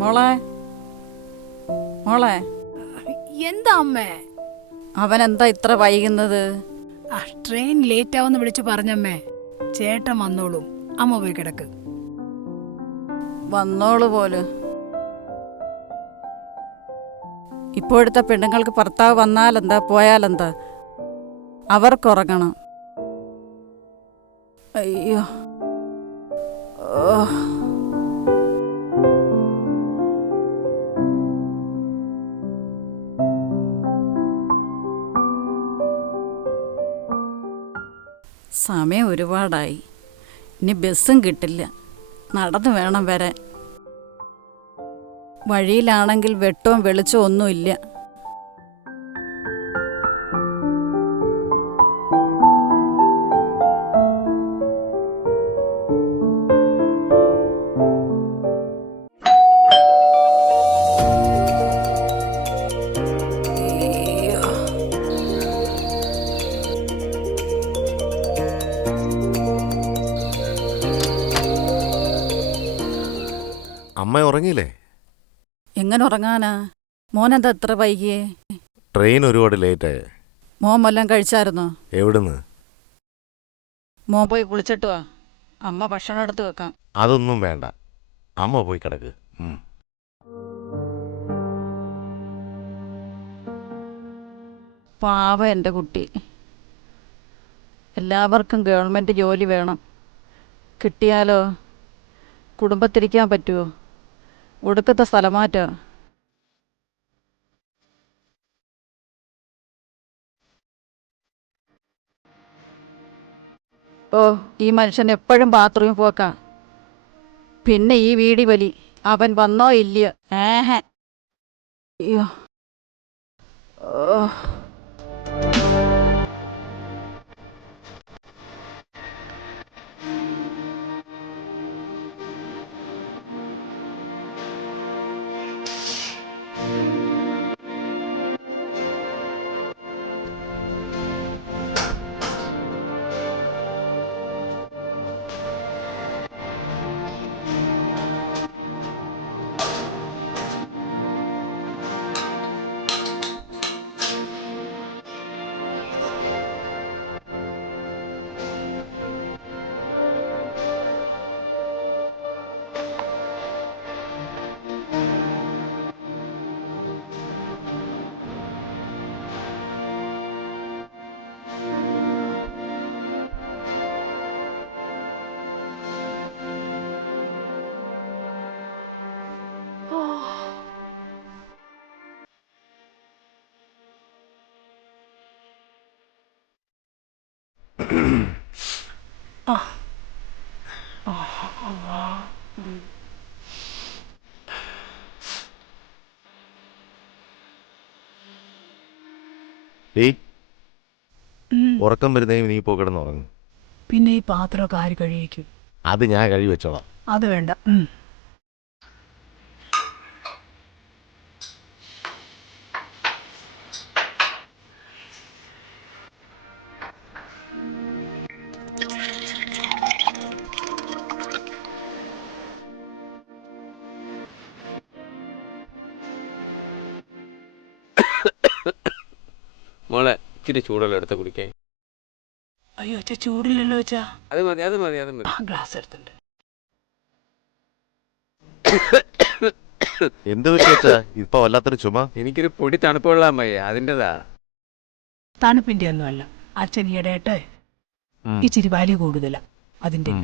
മോളെ മോളെ എന്താ അമ്മേ? അവനെന്താ ഇത്ര വൈകുന്നത്? ട്രെയിൻ ലേറ്റ് ആവുന്ന വിളിച്ചു പറഞ്ഞമ്മേ. ചേട്ടൻ വന്നോളും, അമ്മ പോയി കിടക്ക്. വന്നോളു പോലും. ഇപ്പോഴത്തെ പെണ്ണുങ്ങൾക്ക് ഭർത്താവ് വന്നാലെന്താ പോയാലെന്താ, അവർക്കുറങ്ങണം. അയ്യോ ഓ. സമയം ഒരുപാടായി, ഇനി ബസ്സും കിട്ടില്ല, നടന്നു വേണം വരാൻ. വഴിയിലാണെങ്കിൽ വെട്ടവും വെളിച്ചവും ഒന്നുമില്ല. അമ്മ ഉറങ്ങിയില്ലേ? എങ്ങനെ ഉറങ്ങാനാ? മോനെന്താ എത്ര വൈകിയേ? ട്രെയിൻ ഒരുപാട് ലേറ്റായി. മോൻ വല്ലതും കഴിച്ചായിരുന്നോ? എവിടുന്ന്? മോൻ പോയി കുളിച്ചിട്ട് വാ, അമ്മ ഭക്ഷണം എടുത്ത് വെക്കാം. അതൊന്നും വേണ്ട, അമ്മ പോയി കിടക്ക്. പാവ എൻ്റെ കുട്ടി. എല്ലാവർക്കും ഗവൺമെൻറ് ജോലി വേണം. കിട്ടിയാലോ കുടുംബത്തിരിക്കാൻ പറ്റുമോ? ഒടുക്കത്തെ സ്ഥലമാറ്റോ. ഓ, ഈ മനുഷ്യൻ എപ്പോഴും ബാത്റൂമിൽ പോക്കാ. പിന്നെ ഈ വീടി വലി. അവൻ വന്നോ ഇല്ലയോ? അയ്യോ ഓ. ഉറക്കം വരുന്നേ നീ പോ കിടന്നുറങ്ങും. പിന്നെ ഈ പാത്രമൊക്കെ ആര് കഴിക്കും? അത് ഞാൻ കഴുകി വെച്ചോളാം. അത് വേണ്ട. മോളെ ഇച്ചിരി ചൂടുള്ള എടുത്ത് കുടിക്കേ. അയ്യോ അച്ഛാ, ചൂടില്ലല്ലോ അച്ഛാ. അത് മതി അത് മതി അത് മതി. ഗ്ലാസ് എടുത്തുണ്ട്. എന്ത് പറ്റിയ ഇപ്പൊ വല്ലാത്തൊരു ചുമ? എനിക്കൊരു പൊടി തണുപ്പ് കൊള്ളാൻ വയ്യ, അതിൻ്റെതാ. തണുപ്പിന്റെ ഒന്നുമല്ല അച്ഛൻ, ഈയിടെയായിട്ട് ഇച്ചിരി വലി കൂടുതലാ, അതിന്റെ.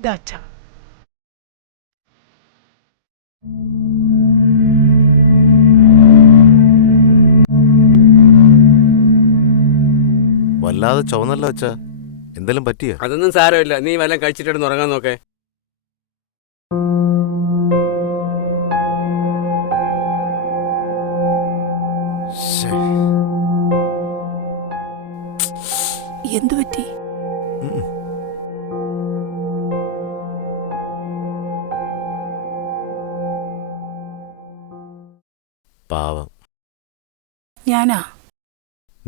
ഇതാ അച്ഛാ. വല്ലാതെ ചുവന്നല്ലോ അച്ഛാ, എന്തെങ്കിലും പറ്റിയോ? അതൊന്നും സാരമില്ല, നീ വല്ലതും കഴിച്ചിട്ട് ഉറങ്ങാൻ നോക്കേ. എന്തു പറ്റി? പാവം. ഞാനാ?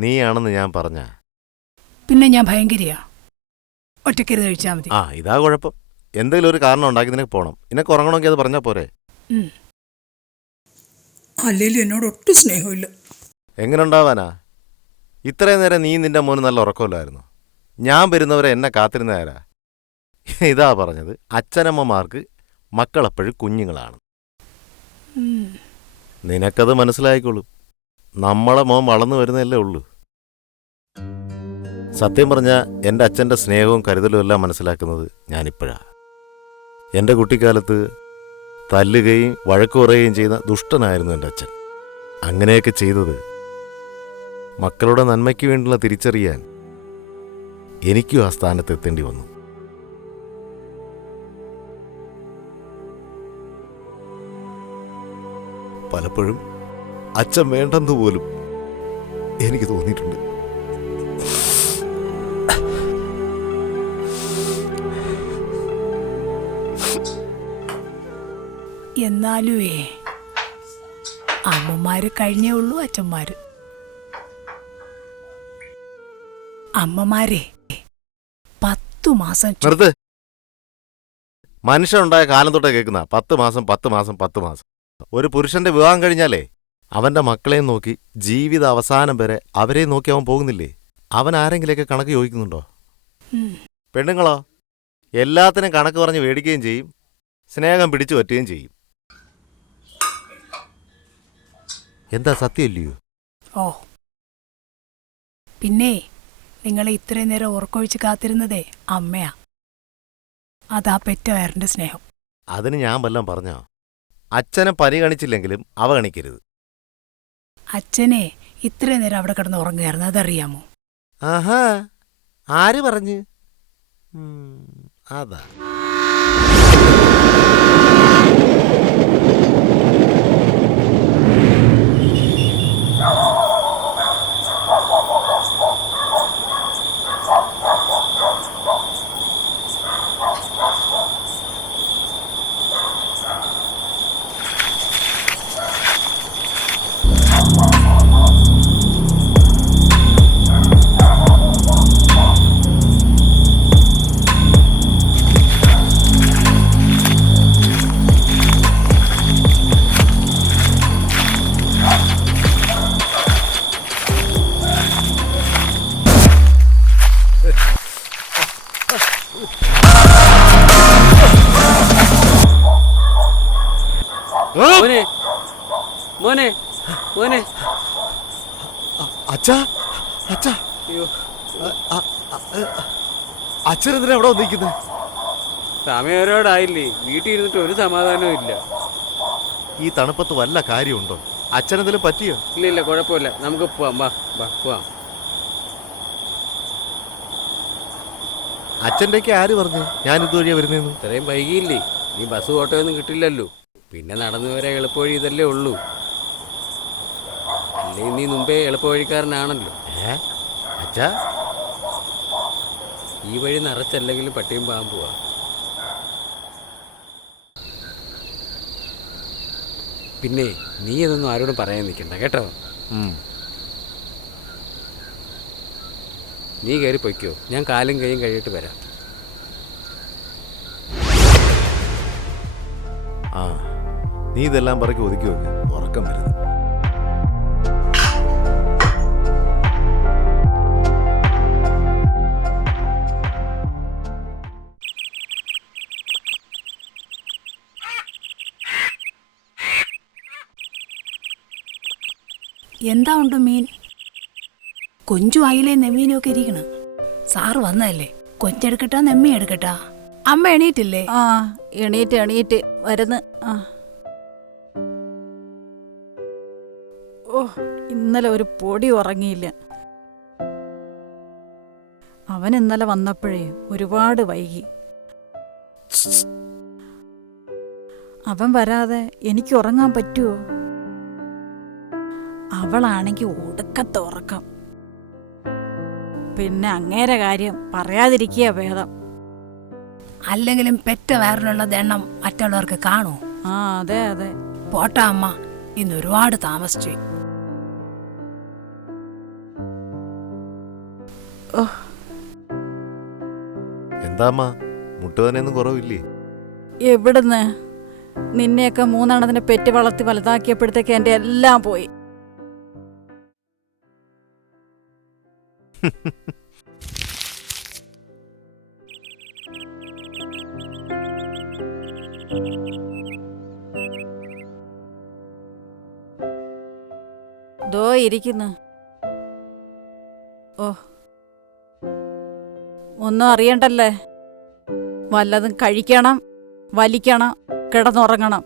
നീയാണെന്ന് ഞാൻ പറഞ്ഞ. പിന്നെ ഞാൻ ഭയങ്കരിയാ? ഒറ്റക്കരുത് കഴിച്ചാൽ മതി. ആ ഇതാ കുഴപ്പം. എന്തെങ്കിലും ഒരു കാരണം ഉണ്ടാക്കി നിനക്ക് പോകണം. നിനക്ക് ഉറങ്ങണമെങ്കിൽ അത് പറഞ്ഞാൽ പോരെ. അല്ലേലും എന്നോട് ഒട്ടും സ്നേഹമില്ല. എങ്ങനെ ഉണ്ടാവാനാ? ഇത്രയും നേരം നീ നിന്റെ മോന് നല്ല ഉറക്കമില്ലായിരുന്നു. ഞാൻ വരുന്നവരെ എന്നെ കാത്തിരുന്നതാരാ? ഇതാ പറഞ്ഞത്, അച്ഛനമ്മമാർക്ക് മക്കളെപ്പോഴും കുഞ്ഞുങ്ങളാണ്. നിനക്കത് മനസ്സിലായിക്കോളും. നമ്മളെ മോൻ വളർന്നു വരുന്നതല്ലേ ഉള്ളൂ. സത്യം പറഞ്ഞാൽ എൻ്റെ അച്ഛൻ്റെ സ്നേഹവും കരുതലും എല്ലാം മനസ്സിലാക്കുന്നത് ഞാനിപ്പോഴാ. എൻ്റെ കുട്ടിക്കാലത്ത് തല്ലുകയും വഴക്കു പറയുകയും ചെയ്യുന്ന ദുഷ്ടനായിരുന്നു എൻ്റെ അച്ഛൻ. അങ്ങനെയൊക്കെ ചെയ്തത് മക്കളുടെ നന്മയ്ക്ക് വേണ്ടിയുള്ള തിരിച്ചറിയാൻ എനിക്കും ആ സ്ഥാനത്ത് എത്തേണ്ടി വന്നു. പലപ്പോഴും അച്ഛൻ വേണ്ടെന്ന് പോലും എനിക്ക് തോന്നിയിട്ടുണ്ട്. എന്നാലുവേ അമ്മമാര് കഴിഞ്ഞേ ഉള്ളൂ അച്ഛന്മാര്. അമ്മമാരെ 10 മാസം നിർത്ത്. മനുഷ്യനുണ്ടായ കാലം തൊട്ടേ കേൾക്കുന്ന 10 മാസം 10 മാസം 10 മാസം. ഒരു പുരുഷന്റെ വിവാഹം കഴിഞ്ഞാലേ അവന്റെ മക്കളെയും നോക്കി ജീവിത അവസാനം വരെ അവരെ നോക്കി അവൻ പോകുന്നില്ലേ? അവൻ ആരെങ്കിലൊക്കെ കണക്ക് ചോദിക്കുന്നുണ്ടോ? പെണ്ണുങ്ങളോ എല്ലാത്തിനും കണക്ക് പറഞ്ഞ് മേടിക്കുകയും ചെയ്യും, സ്നേഹം പിടിച്ചു പറ്റുകയും ചെയ്യും. എന്താ സത്യമല്ലയോ? ഓ പിന്നെ നിങ്ങളെ ഇത്രയും നേരം ഉറക്കൊഴിച്ച് കാത്തിരുന്നതേ അമ്മയാ. അതാ പെറ്റ വയറിന്റെ സ്നേഹം. അതിന് ഞാൻ വല്ലതും പറഞ്ഞോ? അച്ഛനെ പരിഗണിച്ചില്ലെങ്കിലും അവഗണിക്കരുത്. അച്ഛനെ ഇത്രയും നേരം അവിടെ കിടന്ന് ഉറങ്ങുകയായിരുന്നു, അതറിയാമോ? ആഹാ, ആര് പറഞ്ഞ്? അതാ മോനെ മോനെ മോനെ. അച്ഛാ അച്ഛാ, അയ്യോ, അച്ഛനെന്തിനാ എവിടെ വന്നിരിക്കുന്നത്? സമയോരോടായില്ലേ, വീട്ടിൽ ഇരുന്നിട്ട് ഒരു സമാധാനവും ഇല്ല. ഈ തണുപ്പത്ത് വല്ല കാര്യമുണ്ടോ? അച്ഛനെന്തെങ്കിലും പറ്റിയോ? ഇല്ല ഇല്ല, കുഴപ്പമില്ല, നമുക്ക് പോവാം. വാ വാ പോവാം. അച്ഛൻ്റെയൊക്കെ ആര് പറഞ്ഞു ഞാൻ ഇതുവഴിയാ വരുന്നതെന്ന്? ഇത്രയും വൈകിയില്ലേ, നീ ബസ് ഓട്ടോയൊന്നും കിട്ടില്ലല്ലോ. പിന്നെ നടന്നു വരെ എളുപ്പവഴി ഇതല്ലേ ഉള്ളൂ. അല്ലേ നീ മുമ്പേ എളുപ്പവഴിക്കാരനാണല്ലോ. അച്ഛാ, ഈ വഴി നിറച്ചല്ലെങ്കിലും പട്ടിയും പാമ്പ് പോവാ. പിന്നെ നീ ഇതൊന്നും ആരോടും പറയാൻ നിൽക്കണ്ട കേട്ടോ. നീ കയറി പൊയ്ക്കോ, ഞാൻ കാലും കൈയും കഴിയിട്ട് വരാം. ആ, നീ ഇതെല്ലാം പറക്കി ഒതുക്കി വെക്ക്, ഉറക്കം വരുന്നു. എന്താ ഉണ്ട് മീൻ? കൊഞ്ചു ആയില്ലേ നെമ്മീനും ഒക്കെ ഇരിക്കണം. സാറ് വന്നതല്ലേ, കൊഞ്ചെടുക്കട്ടാ നെമ്മി എടുക്കട്ടാ? അമ്മ എണീറ്റില്ലേ? ആ എണീറ്റ് വരുന്ന്. ആ ഓ, ഇന്നലെ ഒരു പൊടി ഉറങ്ങിയില്ല. അവൻ ഇന്നലെ വന്നപ്പോഴേ ഒരുപാട് വൈകി. അവൻ വരാതെ എനിക്ക് ഉറങ്ങാൻ പറ്റുമോ? അവളാണെങ്കിൽ ഒടുക്കത്തെ ഉറക്കം. പിന്നെ അങ്ങേരെ കാര്യം പറയാതിരിക്കുക ഭേദം. അല്ലെങ്കിലും പെറ്റ വയറിനുള്ള ദണ്ണം മറ്റുള്ളവർക്ക് കാണൂ. ആ അതെ അതെ. പോട്ടാ അമ്മ, ഇന്ന് ഒരുപാട് താമസിച്ചു. എന്താമ്മ മുട്ടുവേദനയൊന്നും കുറവില്ലേ? എവിടുന്ന്? നിന്നെയൊക്കെ 3 പെറ്റ് വളർത്തി വലുതാക്കിയപ്പോഴത്തേക്ക് എൻ്റെ എല്ലാം പോയി. ദോ ഇരിക്കുന്നു. ഓ, ഒന്നും അറിയണ്ടല്ലേ. വല്ലതും കഴിക്കണം, വലിക്കണം, കിടന്നുറങ്ങണം.